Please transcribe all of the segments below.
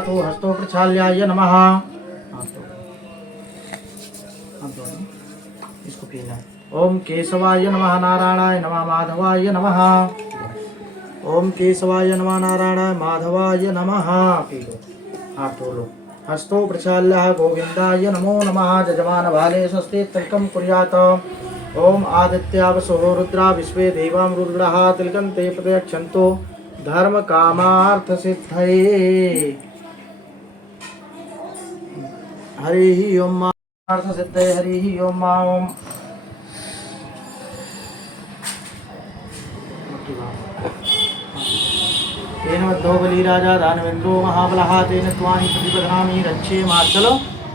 तो हस्तो प्रक्षाल्याय नमः। इसको पीना है। ओम केशवाय नमः नारायणाय नमः माधवाय नमः। ओम केशवाय नमः नारायणाय माधवाय नमः। पी लो, हाथ धो लो। हस्तो प्रक्षाल्यः गोविंदाय नमो नमः। जजमान भाले स्वस्ति तिलकं कुर्यात्। ओम आदित्या वसो रुद्रा विश्वे देवां रुद्रः तिलकं ते प्रत्यक्षन्तु धर्म कामार्थ सिद्धये। हरि ओम अर्थ सिद्धये। हरि ओम ओम तेन बद्धो बलिराजा दानवेन्द्रो महाबलः तेन त्वानि प्रतिपदनामि रक्षे माचल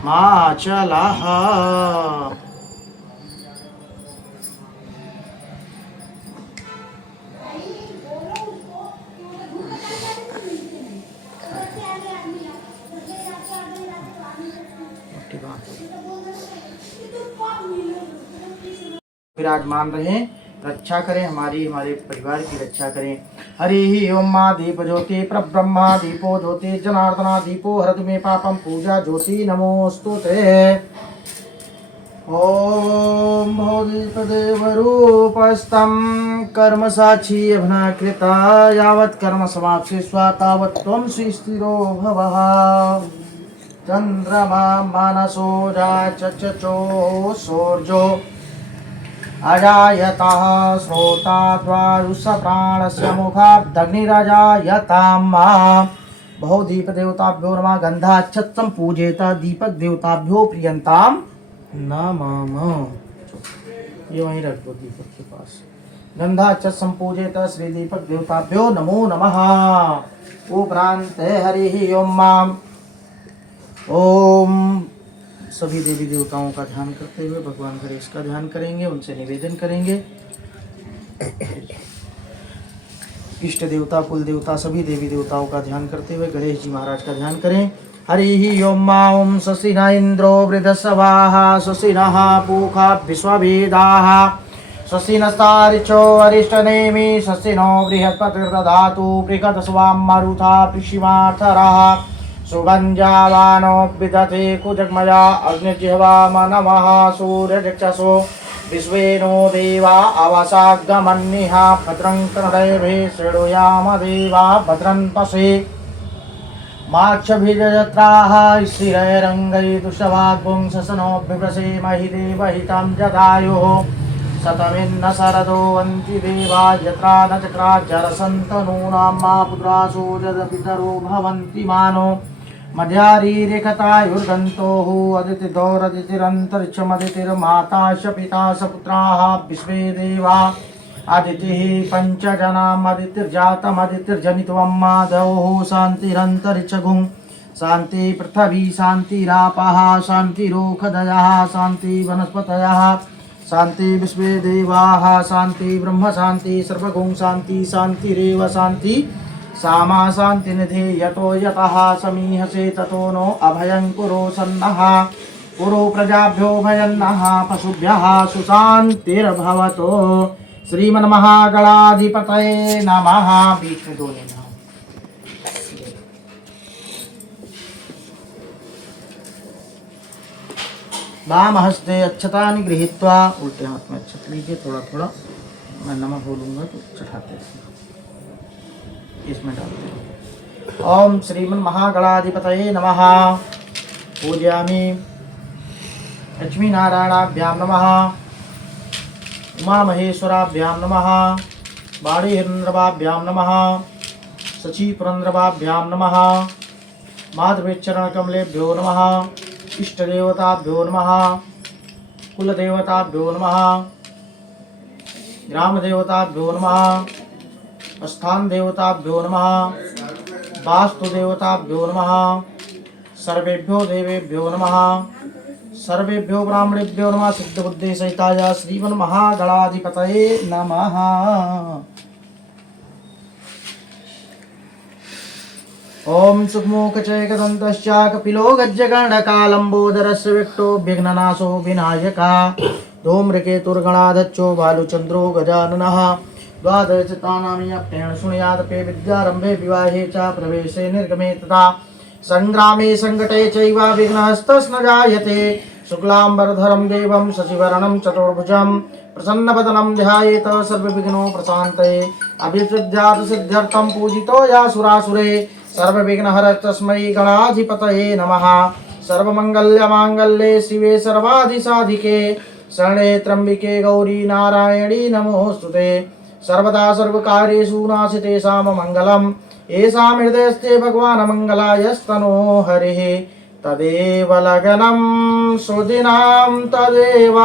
माचलः। विराजमान रहें, रक्षा करें, हमारे परिवार की रक्षा करें। हरि ओम माँ दीप ज्योति परब्रह्मा दीपो ज्योति जनार्दना दीपो हरतु मे पापम पूजा ज्योति नमोस्तुते। ओम भोदीपदेव रूपस्तं कर्म साक्षी अभ्नाकृता यावत् कर्म समाप्ति स्वा तावत् त्वं स्थिरो भवः। चंद्रमा मानसो चचो सूर्यो अजायतः श्रोता द्वारुष प्राणस्य मुखादग्निरजायताम्। बहु दीप देवताभ्यो नमः। गंधाच्छत्सं पूजेत दीपक देवताभ्यो प्रियंताम नमः। ये वहीं रख दो दीपक के पास। गंधाच्छत्सं पूजेत श्री दीपक देवताभ्यो नमो नमः। उपरांत हरि ओम ओम। सभी देवी देवताओं का ध्यान करते हुए भगवान गणेश का ध्यान करेंगे, उनसे निवेदन करेंगे। इष्ट देवता कुल देवता सभी देवी देवताओं का ध्यान करते हुए गणेश जी महाराज का ध्यान करें। हरि ओम ओम शशिन इंद्रो वृद्धस्वाः शशिनः पूखा विश्ववेदाः शशिनस्तारिचो अरिष्टनेमि शशिनो बृहस्पतिर्दधातु बृहदस्वां मरुथा पृषिमार्थरः सुगंजावानो विदधे कुजग्मया अग्निजिह्वा नमः सूर्यचक्षसो विश्वेनो देवा अवसागमन्निहा भद्रं कर्णैर्भिः शृणुयाम देवा भद्रं पशे माक्षभिर्यजत्राः स्थिरैरङ्गैर्दुष्टवाग्भुं शशनो बिभ्रसे महि देवहितं जदायुः शतमिन्न शरदो वन्ति देवा यत्रा न चक्रा जरसन्तनूनां मा पुत्रासो जदपितरो भवन्ति मानो मध्यारीरेखतायुर्गन्तोः अदितिदौरदितिरन्तरिक्षमदितिर्माता च पिता स पुत्राः विश्वे देवा अदितिः पञ्चजनामदितिर्जातमदितिर्जनित्वं माधवः शान्तिरन्तरिक्षगुं शान्ति पृथ्वी शान्तिरापः शान्तिरोखदयः शान्ति वनस्पतयः शान्ति विश्वे देवाः शान्ति ब्रह्म शान्ति सर्वगुं शान्ति शान्तिरेव शान्ति सामा शान्तिनिधि यतो यतः समीहसे ततो नो अभयं कुरु सन्नः कुरु प्रजाभ्यो भयन्नः पशुभ्यः सुशान्तिर्भवतु। श्रीमन्महागणाधिपतये नमः। बीच में दो लेना। वाम हस्ते अक्षतानि गृहीत्वा उल्टे हाथ में अक्षत लीजिए। थोड़ा थोड़ा मैं नमः बोलूंगा तो चढ़ाते हैं, इसमें डालते हैं। ओम श्रीमन्महागणाधिपतये नमः। पूजयामि। लक्ष्मी नारायणाभ्यां नमः। उमा महेश्वराभ्यां नमः। वाणी हिरण्यवाभ्यां नमः। शची पुरंद्रवाभ्यां नमः। माधवेश्चरण कमलेभ्यो नमः। इष्ट देवताभ्यो नमः। कुल देवताभ्यो नमः। ग्राम देवताभ्यो नमः। स्थान देवताभ्यो नमः। वास्तु देवताभ्यो नमः। सर्वेभ्यो देवेभ्यो नमः। सर्वेभ्यो ब्राह्मणेभ्यो नमः। सिद्ध बुद्धि सहिताय श्रीमन्महागणाधिपतये नमः। ओम सुखमुखचैकदन्तश्च कपिलो गज्जगणकालम्बोदरस्य विक्टो विघ्ननाशो विनायका धूम्रकेतुर्गणाधच्छो भालुचन्द्रो गजाननः द्वादशतानामि अप्येण शृणुयादपि विद्यारम्भे विवाहे च प्रवेशे निर्गमे तथा संग्रामे संकटे चैव विघ्नस्तस्न जायते शुक्लांबरधरं देवं शशिवर्णं चतुर्भुजं प्रसन्नवदनं ध्यायेत सर्वविघ्नोपशान्तये अभिसिद्ध्यात् सिद्ध्यर्थं पूजितो यासुरासुरे सर्वविघ्नहर तस्मै गणाधिपतये नमः। सर्वमंगल्यमांगल्ये शिवे सर्वाधिसाधिके शरणे त्र्यंबिके गौरी नारायणी नमोस्तुते। सर्वदा सर्वकार्येषु नास्ति साममङ्गलम् येषां हृदयस्ते भगवान् मङ्गलायस्तनो हरिः तदेव लग्नं सुदिनां तदेव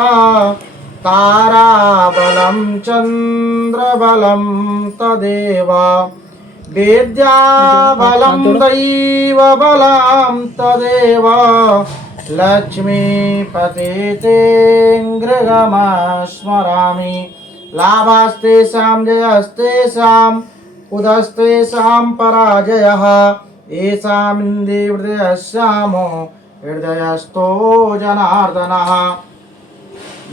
ताराबलं चन्द्रबलं तदेव विद्याबलं दैवबलं तदेव लक्ष्मीपतिते गृहमस्मरामि लाभास्तेषां जयस्तेषाम् उदस्तेषां पराजयः येषामिन्दे हृदयस्यामो हृदयस्थो जनार्दनः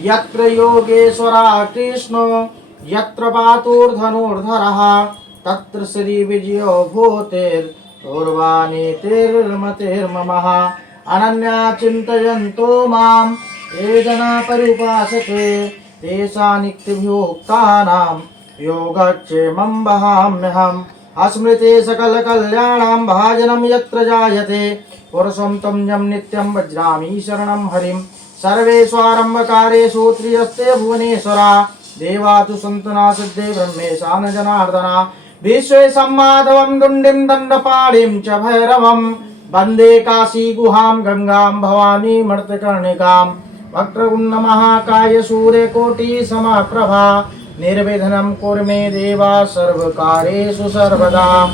यत्र योगेश्वरः कृष्णो यत्र पातुर्धनुर्धरः तत्र श्रीविजयो भूतेर्दुर्वाणीतिर्मतिर्ममः अनन्या चिन्तयन्तो मां ये जना पर्युपासते तेषां नित्यभियुक्तानां योगक्षेमं वहाम्यहम् अस्मृते सकलकल्याणां भाजनं यत्र जायते पुरुषं तं यं नित्यं वज्रामि शरणं हरिं सर्वेष्वारम्भकारेषु त्रियस्ते भुवनेश्वरा देवा तु सन्तु सिद्धे ब्रह्मेशा न जनार्दना विश्वेशं माधवं दुण्डिं दण्डपाणिं च भैरवं वन्दे काशी गुहां गंगां भवानी मर्त्यकर्णिकां वक्रतुण्ड महाकाय सूर्यकोटि समप्रभा निर्विघ्नं कुरु मे देवा सर्वकार्येषु सर्वदा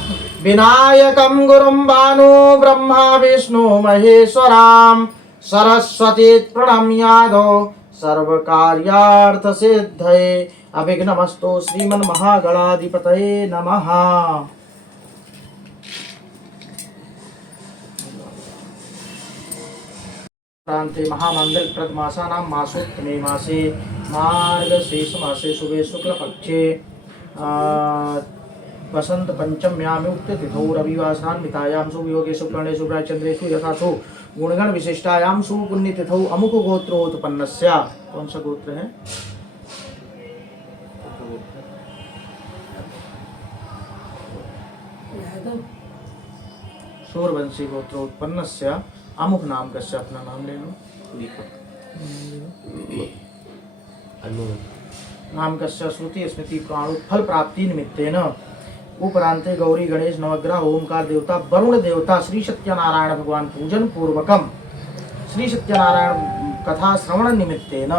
विनायकं गुरुं भानु ब्रह्मा विष्णु महेश्वरां सरस्वती प्रणम्यादो सर्वकार्यार्थ सिद्धये अभिघ्नमस्तु श्रीमन्महागणाधिपतये नमः। प्रांते महामंगलप्रद मासानां मासोत्तमे मासे मार्गशीर्ष मासे शुभे शुक्लपक्षे वसंत पंचम्यां तिथौ रविवासरान्वितायां शुभयोगे शुक्रणे शुभ्राय चंद्रेषु यथासु गुणगण विशिष्टायां सुपुण्यतिथौ अमुक गोत्रोत्पन्नस्य। कौन सा गोत्र है? सूर्यवंशी गोत्रोत्पन्नस्य अमुक नाम कस्य। अपना नाम ले लो। नाम कस्य श्रुति स्मृति प्राणु फल प्राप्ति निमित्तेन उपरांते गौरी गणेश नवग्रह ओमकार देवता वरुण देवता श्री सत्यनारायण भगवान पूजन पूर्वकम श्री सत्यनारायण कथा श्रवण निमित्तेन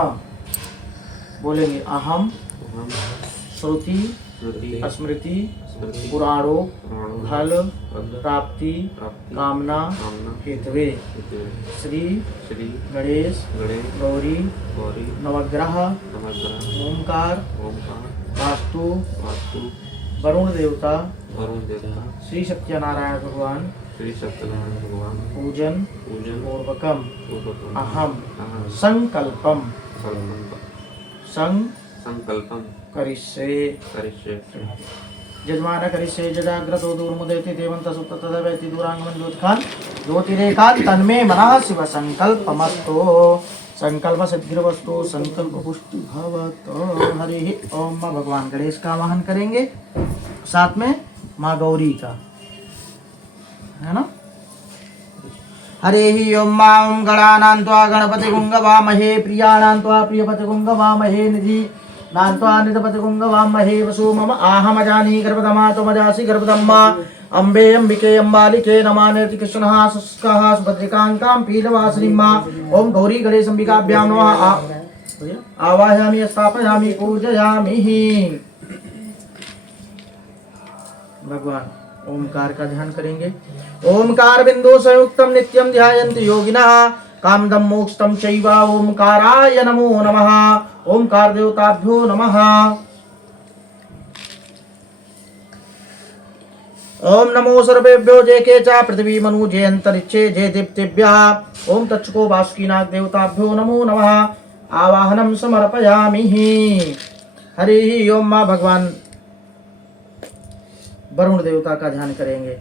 बोलेंगे अहम श्रुति स्मृति पुराणों फल प्राप्ति कामना हेतवे श्री गणेश गौरी नवग्रह ओमकार वास्तु वरुण देवता श्री सत्यनारायण भगवान पूजन पूर्वकम अहम संकल्पम करिष्ये यजमान करिष्ये जजाग्रतो दूरमुदेति देवंत सुप्त तदवैति दूरांगमन ज्योतिखान ज्योतिरेकान तन्मे मनः शिव संकल्पमस्तु संकल्प सिद्धिर्वस्तु संकल्प पुष्टि भवतु। हरि ओम। माँ भगवान गणेश का आवाहन करेंगे, साथ में माँ गौरी का, है ना। हरे ओम मां गणानां त्वा गणपति गुंगवामहे प्रियाणां त्वा प्रियपति गुंगवामहे निधि नान्त्वा निधपति गुंगवामहे वसु मम आहमजानी गर्भदमा त्वमजासि गर्भदम्मा अम्बे अम्बिके अम्बालिके नमानेति कृष्णः सुस्कः सुभद्रिकाङ्कां पीलवासिनीं ओम गौरी गणेश अंबिकाभ्यां नमः आवाहयामि स्थापयामि पूजयामि। भगवान ओमकार का ध्यान करेंगे। ओमकार बिंदु संयुक्तम नित्यम ध्यायन्ति योगिनः कामदम मोक्षतम चैव ओमकाराय नमो नमः। ओमकार देवताभ्यो नमः। ओम नमो सर्वेभ्यो जेके च पृथ्वी मनु जे अंतरिक्षे जे दीप्तिभ्यः ओम तक्षको वासुकीनाग देवताभ्यो नमो नमः। आवाहनम समर्पयामि। हरि ओम। मां भगवान वरुण देवता का ध्यान करेंगे।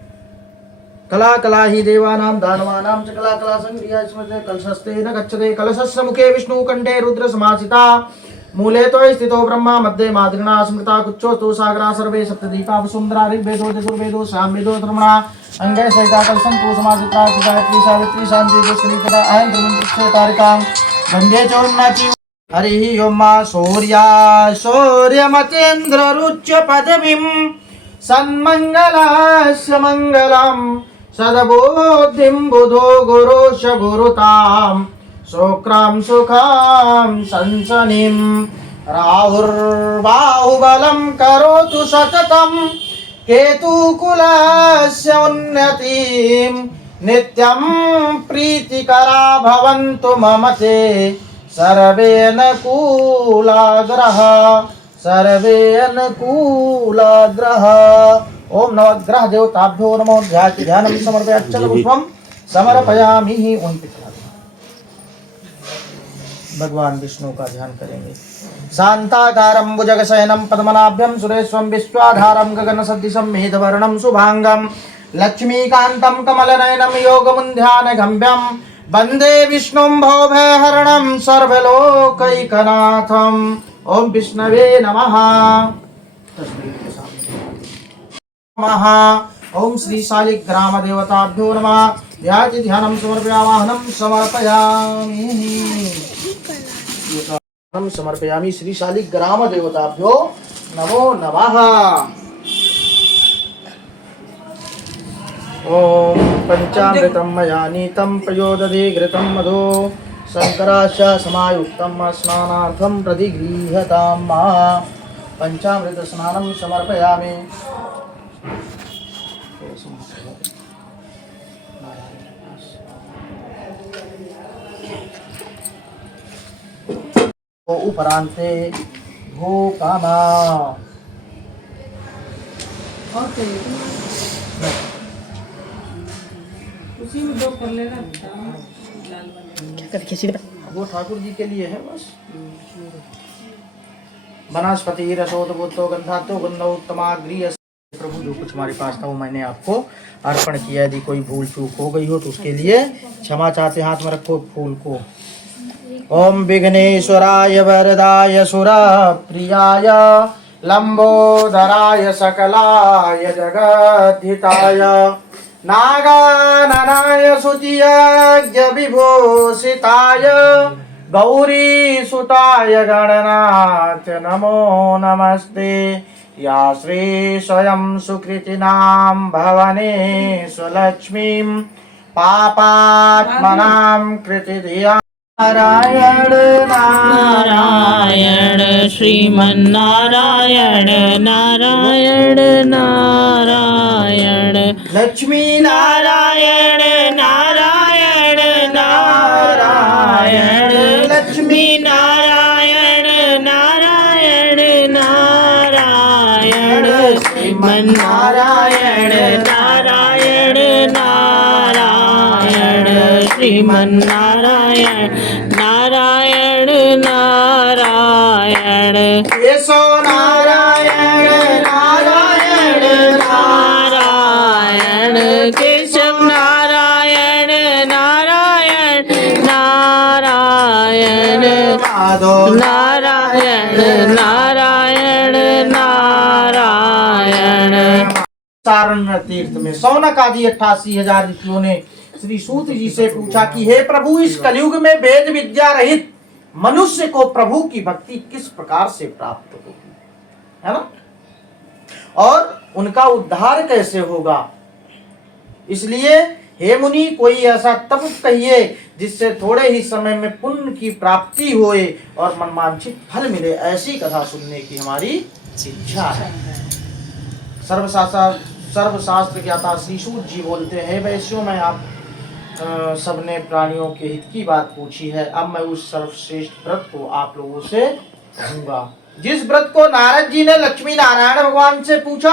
कला कला ही देवानां दानवानां च कला कला संक्रिया स्मृते कलशस्ते न गच्छते कलशस्य मुखे विष्णु कंठे रुद्र समासिता मूले तो स्थितो ब्रह्मा मध्ये माद्रिणा स्मृता कुच्छो तो सागरा सर्वे सप्तदीपा वसुंधरा ऋग्वेदो यजुर्वेदो सामवेदो धर्मणा अंगे सहिता कलशं तो समासिता गायत्री सावित्री शांति दुष्करी तथा अहं धर्मस्य तारिकां गंगे चोन्नाची हरि ओम सूर्या सूर्यमतेन्द्र रुच्य पदवीं सन्मंगलस्य मंगलम् सदबुद्धिं बुधो गुरुश गुरुतां शुक्रां सुखां संसनिं राहुर्बाहुबलं करोतु सततं केतुकुलस्य उन्नतिं नित्यं प्रीतिकरा भवन्तु मम ते सर्वे अनुकूलाग्रह सर्वे अनुकूलाग्रह। ओम नवग्रह देवताभ्यो नमो ध्याति ध्यानं समर्पयामि अक्षत पुष्पं समर्पयामि ही उन भगवान विष्णु का ध्यान करेंगे। शांताकारं भुजगशयनं पद्मनाभ्यं सुरेशं विश्वाधारं गगनसदृशं मेघवर्णं शुभांगं लक्ष्मीकान्तं कमलनयनं योगमुन्ध्यानगम्यं वन्दे विष्णुं भवभयहरणं सर्वलोकैकनाथम्। ओम विष्णवे नमः। ओम श्री शालिग्राम देवताभ्यो नमः ध्याति ध्यानं समर्पयामि समर्पयामि श्री शालिग्राम देवताभ्यो नमो नमः। ओम पंचामृतं मया नीतं प्रयोदधे घृतं मधु शंकराश समायुक्तं स्नानार्थं प्रतिगृह्यतां मा पंचामृत स्नानं समर्पयामि। उपरांते भो कामा उसी में दो कर लेना। क्या करके सीधे वो ठाकुर जी के लिए है बस। वनस्पति रसोत बुद्धो गंधातो गंधोत्तमाग्रिय। प्रभु जो कुछ हमारे पास था वो मैंने आपको अर्पण किया। यदि कोई भूल चूक हो गई हो तो उसके लिए क्षमा चाहते। हाथ में रखो फूल को। ओम विघ्नेश्वराय वरदाय सुरप्रियाय लंबोदराय सकलाय जगद्धिताय नागाननाय सुतियज्ञ विभूषिताय गौरी सुताय गणनाथ नमो नमस्ते। या श्री स्वयं सुकृतिनां भवने सुलक्ष्मीं पापात्मनां कृतिधिया नारायण नारायण श्रीमन्नारायण नारायण नारायण लक्ष्मी नारायण नारायण नारायण लक्ष्मी नारायण नारायण नारायण श्रीमन्नारायण नारायण नारायण श्रीमन्नारायण नारायण नारायण केशव नारायण नारायण नारायण केशव नारायण नारायण नारायण माधव नारायण नारायण नारायण। सारण तीर्थ में सौनक आदि 88,000 ऋषियों ने श्री सूत जी से पूछा कि हे प्रभु, इस कलयुग में वेद विद्या रहित मनुष्य को प्रभु की भक्ति किस प्रकार से प्राप्त होगी, है ना, और उनका उद्धार कैसे होगा। इसलिए हे मुनि, कोई ऐसा तप कहिए जिससे थोड़े ही समय में पुण्य की प्राप्ति होए और मनवांछित फल मिले। ऐसी कथा सुनने की हमारी इच्छा है। सर्वशास्त्र ज्ञाता श्री सूत जी बोलते हैं, वैश्यों में आप सबने प्राणियों के हित की बात पूछी है। अब मैं उस सर्वश्रेष्ठ व्रत को आप लोगों से कहूंगा, जिस व्रत को नारद जी ने लक्ष्मी नारायण भगवान से पूछा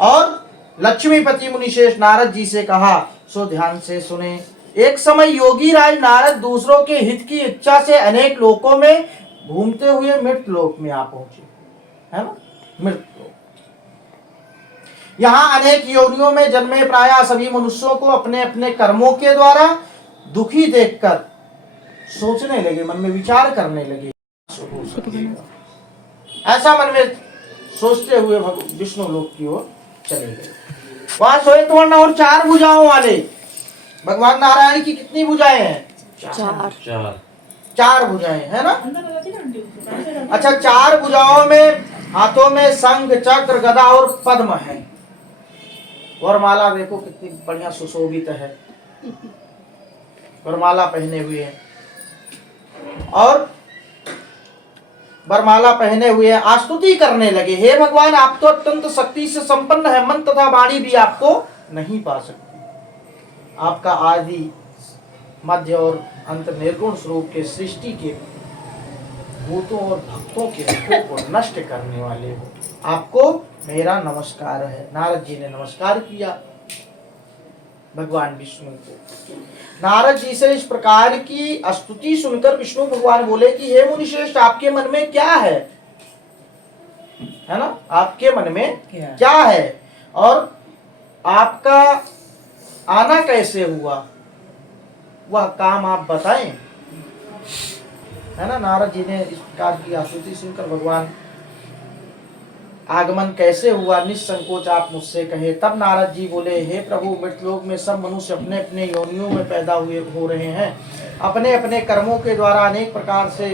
और लक्ष्मीपति मुनिशेष नारद जी से कहा, सो ध्यान से सुने। एक समय योगी राज नारद दूसरों के हित की इच्छा से अनेक लोकों में घूमते हुए मृत लोक में आ पहुंचे, है ना, मृत लोक। यहाँ अनेक योनियों में जन्मे प्रायः सभी मनुष्यों को अपने अपने कर्मों के द्वारा दुखी देखकर सोचने लगे, मन में विचार करने लगे, ऐसा मन में सोचते हुए विष्णु लोक की ओर चले गए। वहां श्वेत वर्ण और 4 भुजाओं वाले भगवान नारायण की कितनी भुजाएं हैं? 4 भुजाएं है ना। अच्छा, 4 भुजाओं में हाथों में शंख, चक्र, गदा और पद्म है। वरमाला देखो कितनी बढ़िया सुशोभित है, वरमाला पहने हुए हैं और वरमाला पहने हुए आस्तुति करने लगे, हे भगवान आप तो अत्यंत शक्ति से संपन्न है, मन तथा वाणी भी आपको नहीं पा सकती। आपका आदि मध्य और अंत निर्गुण स्वरूप के सृष्टि के भूतों और भक्तों के दुखों को नष्ट करने वाले हो, आपको मेरा नमस्कार है। नारद जी ने नमस्कार किया भगवान विष्णु को। नारद जी से इस प्रकार की स्तुति सुनकर विष्णु भगवान बोले कि हे मुनिश्रेष्ठ, आपके मन में क्या है ना, आपके मन में क्या है और आपका आना कैसे हुआ, वह काम आप बताएं, है ना। नारद जी ने इस प्रकार की स्तुति सुनकर भगवान आगमन कैसे हुआ निसंकोच आप मुझसे कहे। तब नारद जी बोले, हे प्रभु, मृतलोक में सब मनुष्य अपने अपने योनियों में पैदा हुए हो रहे हैं, अपने अपने कर्मों के द्वारा अनेक प्रकार से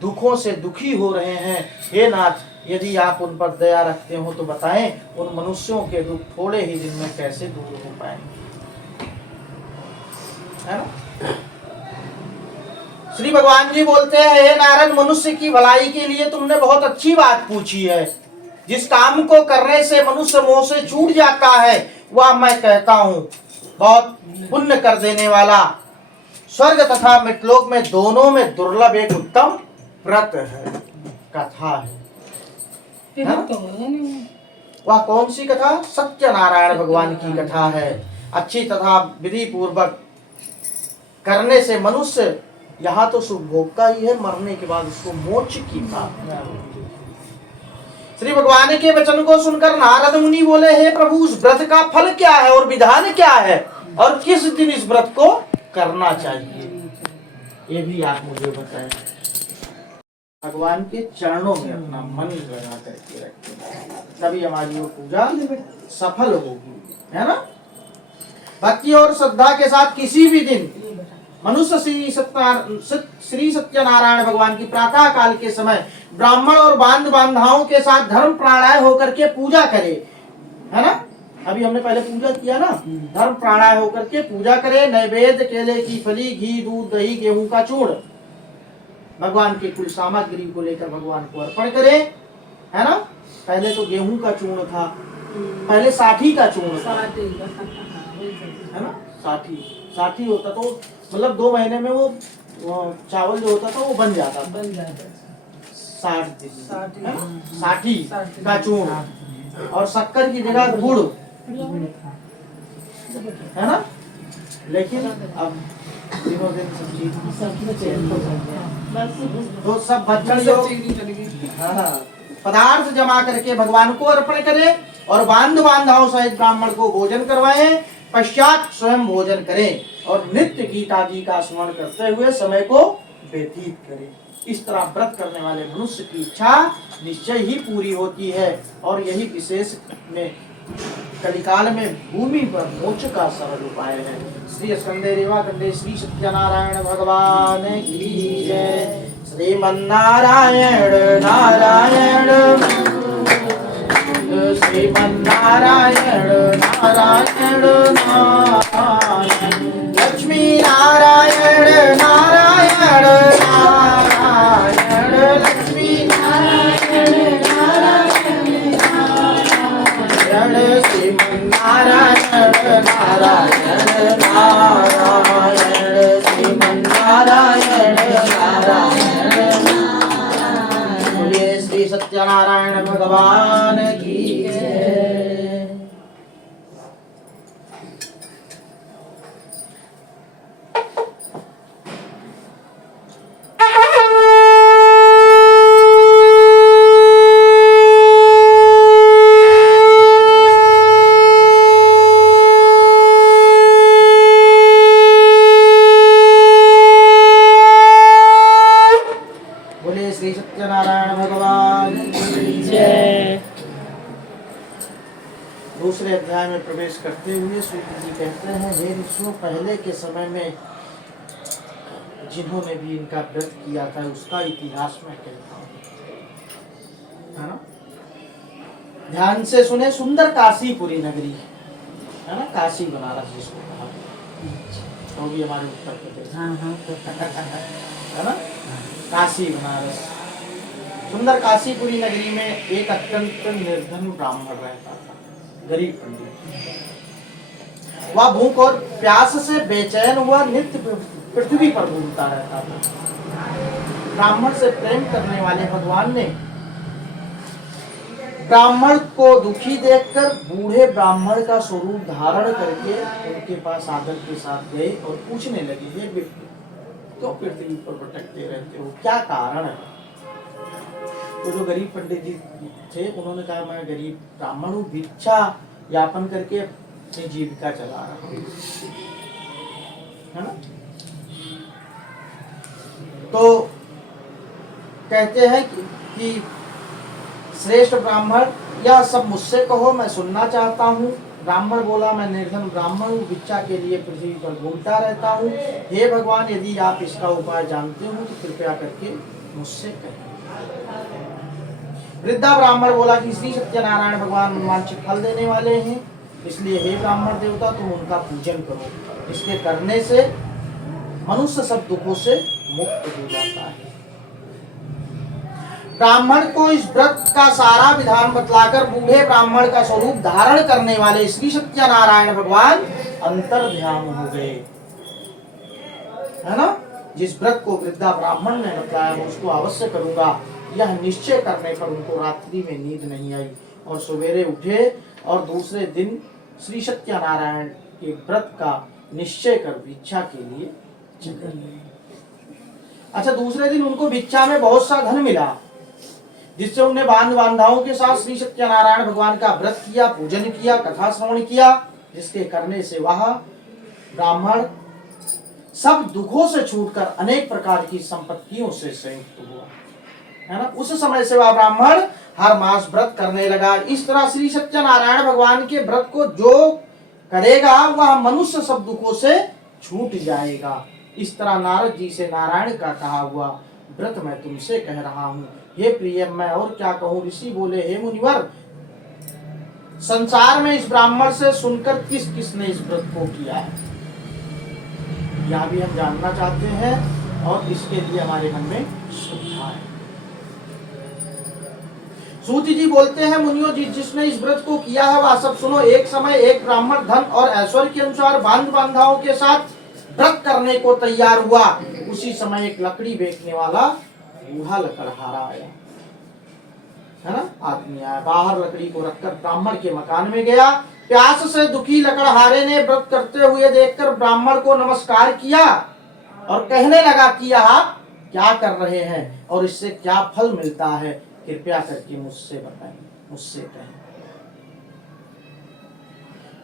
दुखों से दुखी हो रहे हैं। हे नाथ, यदि आप उन पर दया रखते हो तो बताएं, उन मनुष्यों के दुख थोड़े ही दिन में कैसे दूर हो पाएंगे, है ना। श्री भगवान जी बोलते हैं, हे नारद, मनुष्य की भलाई के लिए तुमने बहुत अच्छी बात पूछी है। जिस काम को करने से मनुष्य मोह से छूट जाता है वह मैं कहता हूँ बहुत पुण्य कर देने वाला, स्वर्ग तथा मृतलोक में दोनों में दुर्लभ एक उत्तम व्रत है, कथा है। वह कौन सी कथा? सत्यनारायण भगवान की कथा है। अच्छी तथा विधि पूर्वक करने से मनुष्य यहाँ तो सुख भोगता ही है, मरने के बाद उसको मोक्ष की प्राप्ति। श्री भगवान के वचन को सुनकर नारद मुनि बोले, हे प्रभु, उस व्रत का फल क्या है और विधान क्या है और किस दिन इस व्रत को करना चाहिए, ये भी आप मुझे बताएं। भगवान के चरणों में अपना मन लगा करके रखें, तभी हमारी वो पूजा सफल होगी, है ना। भक्ति और श्रद्धा के साथ किसी भी दिन मनुष्य श्री सत्यनारायण भगवान की प्रातः काल के समय ब्राह्मण और बांधवाओं के साथ धर्म प्राणाय होकर के पूजा करे, है ना। अभी हमने पहले पूजा किया ना, धर्म प्राणाय होकर के पूजा करे। नैवेद्य केले की फली, घी, दूध, दही, गेहूं का चूर्ण भगवान के कुल सामग्री को लेकर भगवान को अर्पण करे, है ना। पहले तो गेहूं का चूर्ण था, पहले साठी का चूर्ण था, है ना। साठी होता तो मतलब 2 महीने में वो चावल जो होता था वो बन जाता था। 60 का चूर्ण और शक्कर की जगह गुड़, है ना। लेकिन अब दिनों दिन तो सब भक्षण पदार्थ जमा करके भगवान को अर्पण करे और बांधवों सहित ब्राह्मण को भोजन करवाए, पश्चात स्वयं भोजन करें और नित्य गीता जी का स्मरण करते हुए समय को व्यतीत करें। इस तरह व्रत करने वाले मनुष्य की इच्छा निश्चय ही पूरी होती है और यही विशेष में कलिकाल में भूमि पर मोक्ष का सरल उपाय है। श्री स्कंदे रेवाखंडे श्री सत्यनारायण भगवान की जय। श्रीमन्नारायण नारायण श्रीमन्नारायण नारायण नारायण लक्ष्मी नारायण नारायण नारायण लक्ष्मी नारायण नारायण नारायण श्रीमन्नारायण नारायण नारायण श्रीमन्नारायण नारायण बोलिए श्री सत्यनारायण भगवान की जय। में प्रवेश करते हुए सूत जी कहते हैं, हे ऋषियों, पहले के समय में जिन्होंने भी इनका व्रत किया था उसका इतिहास मैं कहता हूँ, है ना। ध्यान से सुने, सुंदर काशीपुरी नगरी है ना, काशी बनारस जिसको कहा, तो भी हमारे उत्तर प्रदेश है ना, काशी बनारस। सुंदर काशीपुरी नगरी में एक अत्यंत निर्धन ब्राह्मण रहता था, गरीब पंडित। वह भूख और प्यास से बेचैन हुआ नित्य पृथ्वी पर घूमता रहता था। ब्राह्मण से प्रेम करने वाले भगवान ने ब्राह्मण को दुखी देखकर बूढ़े ब्राह्मण का स्वरूप धारण करके उनके पास आदर के साथ गए और पूछने लगे, हे व्यक्ति, क्यों पृथ्वी पर भटकते रहते हो, क्या कारण है। तो जो गरीब पंडित जी थे उन्होंने कहा, मैं गरीब ब्राह्मण हूँ, भिक्षा यापन करके अपनी जीविका चला रहा हूँ, है ना। तो कहते हैं कि श्रेष्ठ ब्राह्मण, यह सब मुझसे कहो, मैं सुनना चाहता हूँ। ब्राह्मण बोला, मैं निर्धन ब्राह्मण हूँ, भिक्षा के लिए पृथ्वी पर घूमता रहता हूँ। हे भगवान, यदि आप इसका उपाय जानते हो तो कृपया करके मुझसे कहें। वृद्धा ब्राह्मण बोला कि श्री सत्यनारायण भगवान मनवांछित फल देने वाले हैं, इसलिए हे ब्राह्मण देवता, तुम उनका पूजन करो। इसके करने से मनुष्य सब दुखों से मुक्त हो जाता है। ब्राह्मण को इस व्रत का सारा विधान बतलाकर बूढ़े ब्राह्मण का स्वरूप धारण करने वाले श्री सत्यनारायण भगवान अंतर्ध्यान हो गए, है ना। जिस व्रत को वृद्धा ब्राह्मण ने बताया मैं उसको अवश्य करूंगा, यह निश्चय करने पर उनको रात्रि में नींद नहीं आई और सवेरे उठे और दूसरे दिन श्री सत्यनारायण के व्रत का निश्चय कर भिक्षा के लिए चले। अच्छा, दूसरे दिन उनको भिक्षा में बहुत सा धन मिला, जिससे उन्हें बांधवाओं के साथ श्री सत्यनारायण भगवान का व्रत किया, पूजन किया, कथा श्रवण किया, जिसके करने से वह ब्राह्मण सब दुखों से छूटकर अनेक प्रकार की संपत्तियों से संयुक्त हुआ, है ना। उस समय से वह ब्राह्मण हर मास व्रत करने लगा। इस तरह श्री सत्यनारायण भगवान के व्रत को जो करेगा वह मनुष्य सब दुखों से छूट जाएगा। इस तरह नारद जी से नारायण का कहा हुआ व्रत मैं तुमसे कह रहा हूँ। हे प्रिय, मैं और क्या कहूँ। ऋषि बोले, हे मुनिवर, संसार में इस ब्राह्मण से सुनकर किस किसने इस व्रत को किया है, यह भी हम जानना चाहते हैं और इसके लिए हमारे मन में श्रद्धा है। सूत जी बोलते हैं, मुनियों, जिसने इस व्रत को किया है वह सब सुनो। एक समय एक ब्राह्मण धन और ऐश्वर्य के अनुसार बांधवाओं के साथ व्रत करने को तैयार हुआ। उसी समय एक लकड़ी बेचने वाला बूढ़ा लकड़हारा आया, है ना, आदमी आया, बाहर लकड़ी को रखकर ब्राह्मण के मकान में गया। प्यास से दुखी लकड़हारे ने व्रत करते हुए देखकर ब्राह्मण को नमस्कार किया और कहने लगा कि आप क्या कर रहे हैं और इससे क्या फल मिलता है, कृपया करके मुझसे बताएं, मुझसे कहें।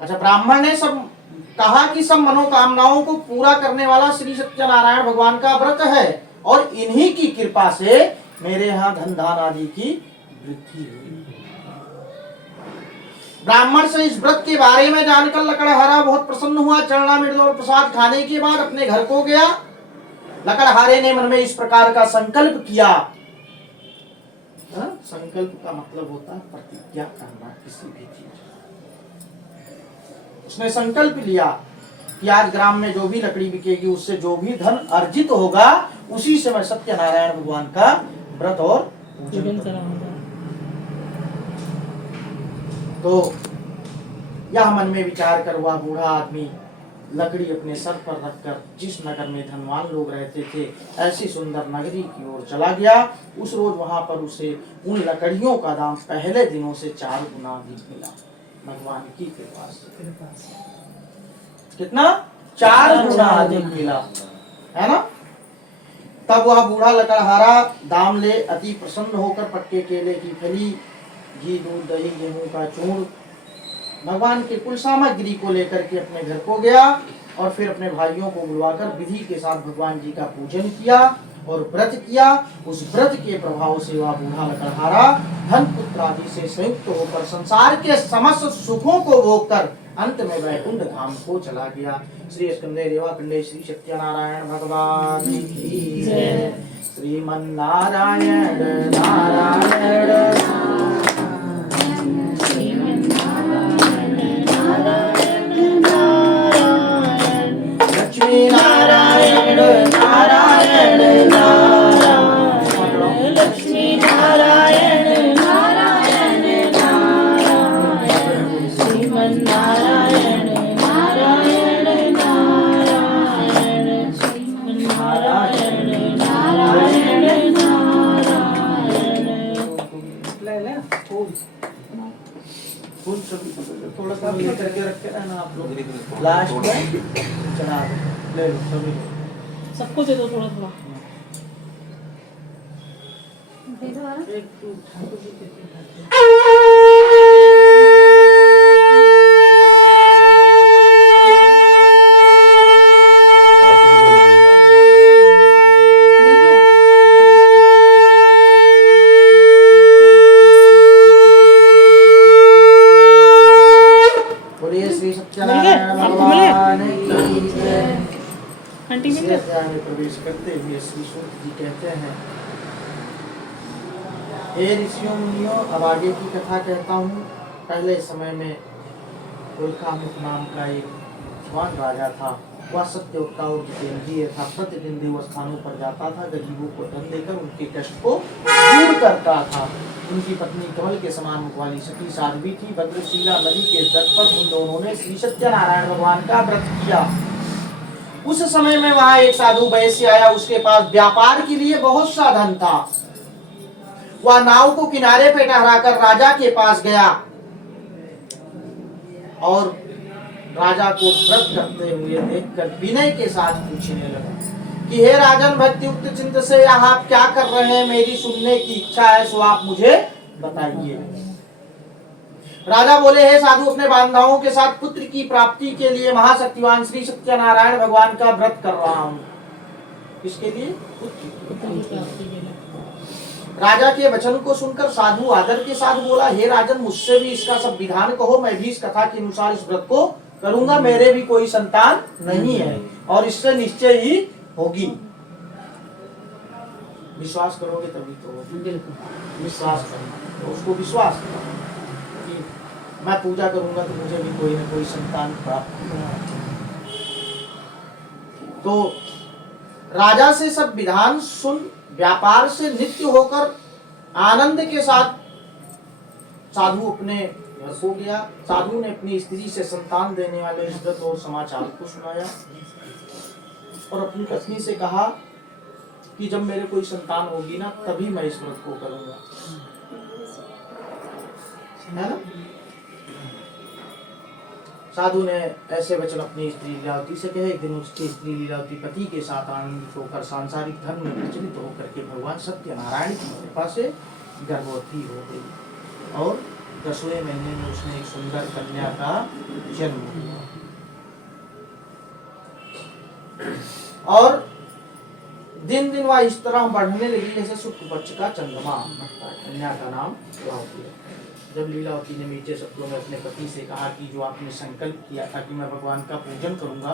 अच्छा, ब्राह्मण ने सब कहा कि सब मनोकामनाओं को पूरा करने वाला श्री सत्यनारायण भगवान का व्रत है और इन्हीं की कृपा से मेरे यहाँ धन धान आदि की वृद्धि हुई। ब्राह्मण से इस व्रत के बारे में जानकर लकड़हारा बहुत प्रसन्न हुआ। चरणामृत और प्रसाद खाने के बाद अपने घर को गया। लकड़हारे ने मन में इस प्रकार का संकल्प किया। संकल्प का मतलब होता है प्रतिज्ञा करना किसी भी चीज। उसने संकल्प लिया कि आज ग्राम में जो भी लकड़ी बिकेगी उससे जो भी धन अर्जित होगा उसी से मैं सत्यनारायण भगवान का व्रत और पूजन करूंगा। तो यह मन में विचार कर वह बूढ़ा आदमी लकड़ी अपने सर पर रखकर जिस नगर में धनवान लोग रहते थे ऐसी सुंदर नगरी की ओर चला गया। उस रोज वहां पर उसे उन लकड़ियों का दाम पहले दिनों से 4 गुना अधिक मिला, भगवान की कृपा से। कितना? 4 गुना अधिक मिला, है ना। तब वह बूढ़ा लकड़हारा दाम ले अति प्रसन्न होकर पक्के केले की फली, घी, दूध, दही, गेहूं का चूर्ण, भगवान के कुल सामग्री को लेकर के अपने घर को गया और फिर अपने भाइयों को बुलवाकर विधि के साथ भगवान जी का पूजन किया और व्रत किया। उस व्रत के प्रभाव से वह बूढ़ा लकड़हारा धन पुत्र आदि से संयुक्त होकर संसार के समस्त सुखों को भोगकर अंत में वैकुंठ धाम को चला गया। श्री स्कंदे देवाखंडे श्री सत्यनारायण भगवान की जय। श्रीमन्नारायण नारायण लक्ष्मी नारायण नारायण नारायण लक्ष्मी नारायण नारायण नारायण श्रीमन्नारायण नारायण नारायण श्रीमन्नारायण नारायण नारायण। ले ले फूल थोड़ा सा लेकर के रखे रहना आप लोग, लास्ट में चढ़ा दो। ले लो सभी सबको दे दो थोड़ा थोड़ा। एक तो ठाकुर जी के प्रवेश करते हुए श्री सूत जी कहते हैं, हे ऋषियों मुनियों, अब आगे की कथा कहता हूँ। पहले समय में उल्कामुख नाम का एक स्वान राजा था। वह सत्यवक्ता और जितेंद्रिय था। प्रतिदिन देवस्थानों पर जाता था, गरीबों को धन देकर उनके कष्ट को दूर करता था। उनकी पत्नी कमल के समान मुख वाली सती साध्वी थी। भद्रशिला नदी के तट पर उन दोनों ने श्री सत्यनारायण भगवान का व्रत किया। उस समय में वहां एक साधु वैश्य आया। उसके पास व्यापार के लिए बहुत सा धन था। वह नाव को किनारे पे ठहराकर राजा के पास गया और राजा को व्रत करते हुए देखकर विनय के साथ पूछने लगा कि हे राजन, भक्ति युक्त चिंत से आप क्या कर रहे हैं? मेरी सुनने की इच्छा है, सो आप मुझे बताइए। राजा बोले, हे साधु, अपने बांधवों के साथ पुत्र की प्राप्ति के लिए महाशक्तिवान श्री सत्यनारायण भगवान का व्रत कर रहा हूँ। किसके लिए? पुत्र की प्राप्ति के लिए। राजा के वचन को सुनकर साधु आदर के साथ बोला, हे राजन, मुझसे भी इसका सब विधान कहो। मैं भी इस कथा के अनुसार इस व्रत को करूंगा। मेरे भी कोई संतान नहीं है और इससे निश्चय ही होगी। विश्वास करोगे तभी तो होगी। विश्वास करना, तो उसको विश्वास करना कि मैं पूजा करूंगा तो मुझे भी कोई न कोई संतान प्राप्त होगा। तो राजा से सब विधान सुन व्यापार से नित्य होकर आनंद के साथ साधु अपने घर को गया। साधु ने अपनी स्त्री से संतान देने वाले इस व्रत और समाचार को सुनाया और अपनी पत्नी से कहा कि जब मेरे कोई संतान होगी ना, तभी मैं इस व्रत को करूंगा, है ना। साधु ने ऐसे वचन अपनी स्त्री लीलावती से कहे। एक दिन उसकी स्त्री लीलावती पति के साथ आनंदित होकर सांसारिक धर्म में प्रचलित होकर के भगवान सत्यनारायण की कृपा से गर्भवती हो गई और 10वें महीने में उसने एक सुंदर कन्या का जन्म दिया। और दिन दिन वह इस तरह बढ़ने लगी जैसे शुक्ल पक्ष का चंद्रमा बढ़ता है। कन्या का नाम लीलावती है। जब लीलावती ने मीठे शब्दों में अपने पति से कहा कि जो आपने संकल्प किया था कि मैं भगवान का पूजन करूंगा,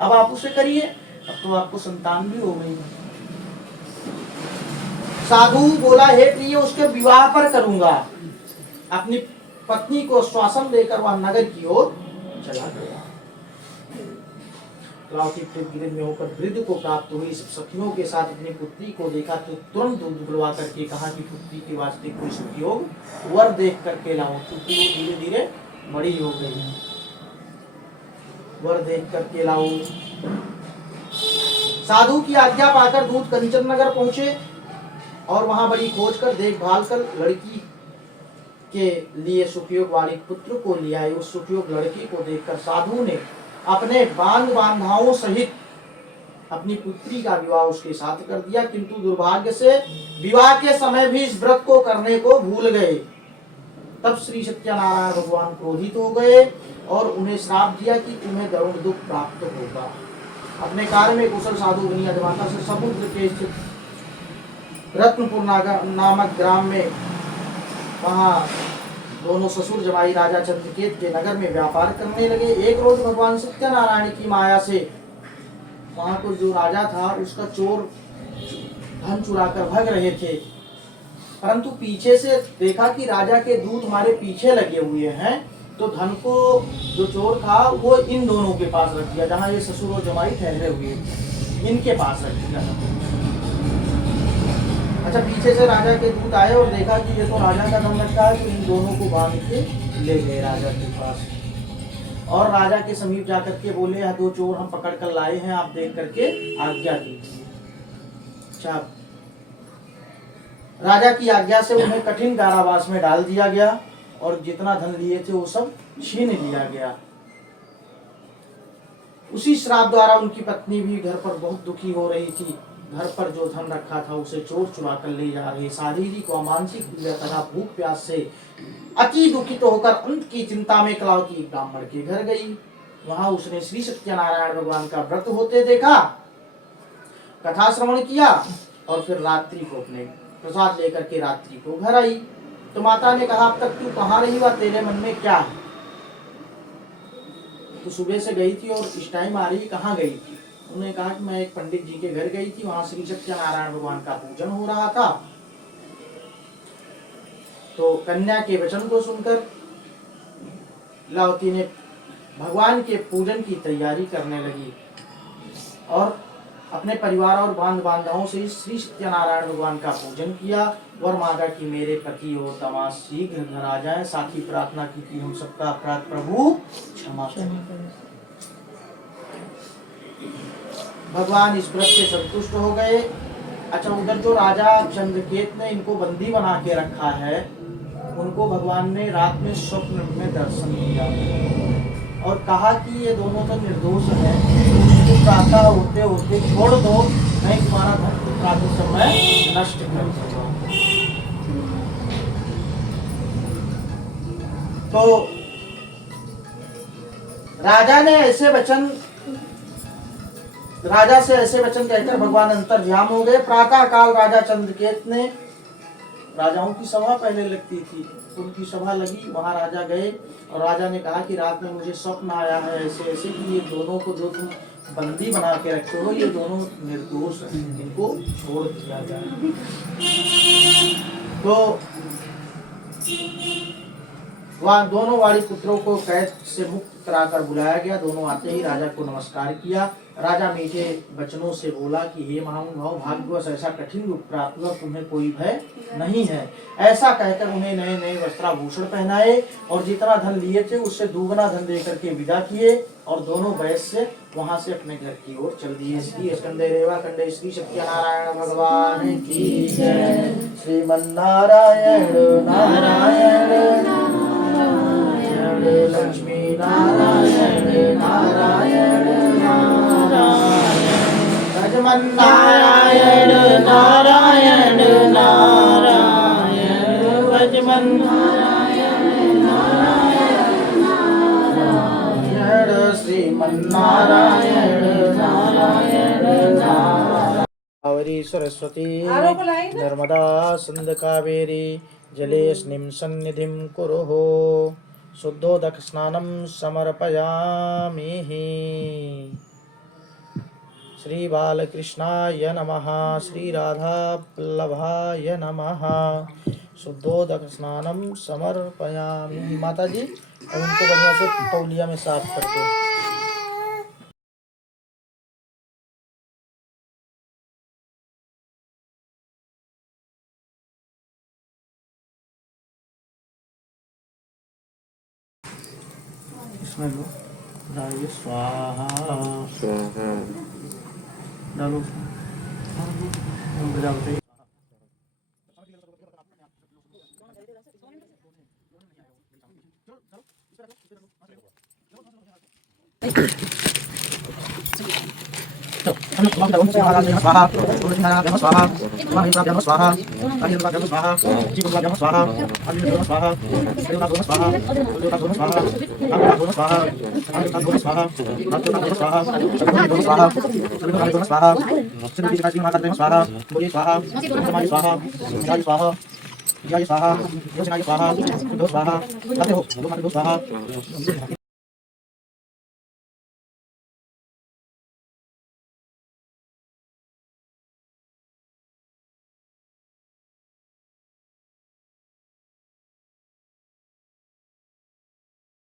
अब आप उसे करिए, अब तो आपको संतान भी हो गई। साधु बोला, हे प्रिय, उसके विवाह पर करूंगा। अपनी पत्नी को आश्वासन देकर वह नगर की ओर चला गया। गिरिध में होकर वृद्ध को प्राप्त हुई। सब सखियों के साथ अपनी पुत्री को देखा तो तुरंत दूध बुलवा करके कहा कि पुत्री के वास्ते कोई सुखयोग वर देख करके लाओ, क्योंकि वो धीरे धीरे बड़ी हो गई है। वर देख करके लाओ। साधु की आज्ञा पाकर दूत कंचन नगर पहुंचे और वहां बड़ी खोज कर देखभाल कर लड़की के लिए सुखयोग वाली पुत्र को ले आए। उस सुखयोग लड़की को देखकर साधु ने अपने बांधवाओं सहित अपनी पुत्री का विवाह उसके साथ कर दिया, किंतु दुर्भाग्य से विवाह के समय भी इस व्रत को करने को भूल गए। तब श्री सत्यनारायण भगवान क्रोधित हो गए और उन्हें श्राप दिया कि तुम्हें दारुण दुख प्राप्त होगा। अपने कार्य में कुशल साधु बनी अजमाता से समुद्र के स्थित रत्नपुर नामक ग्राम में वहां दोनों ससुर जमाई राजा चंद्रकेत के नगर में व्यापार करने लगे। एक रोज भगवान सत्यनारायण की माया से वहां को जो राजा था उसका चोर धन चुरा कर भाग रहे थे, परंतु पीछे से देखा कि राजा के दूत हमारे पीछे लगे हुए हैं, तो धन को जो चोर था वो इन दोनों के पास रख दिया, जहाँ ये ससुर और जमाई ठहरे हुए इनके पास रख दिया। अच्छा, पीछे से राजा के दूत आए और देखा कि ये तो राजा का धन रखा है, तो इन दोनों को बांध के ले गए राजा के पास और राजा के समीप जाकर के बोले, यह दो चोर हम पकड़ कर लाए हैं, आप देख करके आज्ञा कीजिए। अच्छा, राजा की आज्ञा से उन्हें कठिन कारावास में डाल दिया गया और जितना धन लिए थे वो सब छीन लिया गया। उसी श्राप द्वारा उनकी पत्नी भी घर पर बहुत दुखी हो रही थी। घर पर जो धन रखा था उसे चोर चुरा कर ले जा रहे। शारीरिक व मानसिक पीड़ा तथा भूख प्यास से अति दुखित होकर अंत की चिंता में कलावती एक ब्राह्मण के घर गई। वहां उसने श्री सत्यनारायण भगवान का व्रत होते देखा, कथा श्रवण किया और फिर रात्रि को अपने प्रसाद लेकर के रात्रि को घर आई। तो माता ने कहा, अब तक तू कहाँ रही, व तेरे मन में क्या है? तो सुबह से गई थी और इस टाइम आ रही, कहाँ गई थी? उन्होंने कहा कि मैं एक पंडित जी के घर गई थी, वहां श्री सत्यनारायण भगवान का पूजन हो रहा था। तो कन्या के वचन को सुनकर लावती ने भगवान के पूजन की तैयारी करने लगी और अपने परिवार और बांध बांधवों से श्री सत्यनारायण भगवान का पूजन किया। वर मांगा कि मेरे पति और दामाद शीघ्र घर आ जाएं। साथ ही प्रार्थना की कि हम सबका अपराध प्रभु क्षमा करें। भगवान इस व्रत से संतुष्ट हो गए। अच्छा, उधर जो राजा चंद्रकेत ने इनको बंदी बना के रखा है, उनको भगवान ने रात में स्वप्न में दर्शन दिया और कहा कि ये दोनों तो निर्दोष हैं, उनको प्रातः होते होते छोड़ दो, नहीं तुम्हारा धन प्रातः समय नष्ट कर दूंगा। तो राजा से ऐसे वचन कहकर भगवान अंतर्ध्यान हो गए। प्रातः काल राजा चंद्रकेत ने, राजाओं की सभा पहले लगती थी, उनकी सभा लगी, वहां राजा गए और राजा ने कहा कि रात में मुझे स्वप्न आया है ऐसे ऐसे कि ये दोनों को जो तुम बंदी बना के रखे हो ये दोनों निर्दोष हैं, इनको छोड़ दिया जाए। तो वहाँ दोनों वाली पुत्रों को कैद से मुक्त कराकर बुलाया गया। दोनों आते ही राजा को नमस्कार किया। राजा मीठे वचनों से बोला कि हे महानुभाव, भाग्यवश ऐसा कठिन रूप प्राप्त हुआ, तुम्हें कोई भय नहीं है। ऐसा कहकर उन्हें नए नए वस्त्राभूषण पहनाए और जितना धन लिए थे उससे दुगना धन देकर के विदा किए और दोनों वैश्य वहां से अपने घर की ओर चल दिए। श्री स्कंदे रेवा कंडे श्री सत्यनारायण भगवान की जय। श्रीमन्नारायण नारायण लक्ष्मी नारायण नारायण भजमन नारायण नारायण नारायण भजमन नारायण नारायण श्रीमन्नारायण नारायण नारायण। सरस्वती नर्मदा सिंधु कावेरी जलेऽस्मिन् सन्निधिं कुरुः। शुद्धोदक स्नानं समर्पयामि। श्री बालकृष्णाय नमः। श्री राधावल्लभाय नमः। शुद्धोदक स्नानं समर्पयामि। माता जी अब उनको बढ़िया से तौलिया में साफ करके इसमें लो डालिए। स्वाहा स्वाहा डालो। बताइए तो हम स्वाहा स्वाहा स्वाहा स्वाहा स्वाहा स्वाहा स्वाहा स्वाहा स्वाहा स्वाहा ध्याय स्वाहा, देवसेनाय स्वाहा, दो स्वाहा, खाते हो, दो माते दो स्वाहा।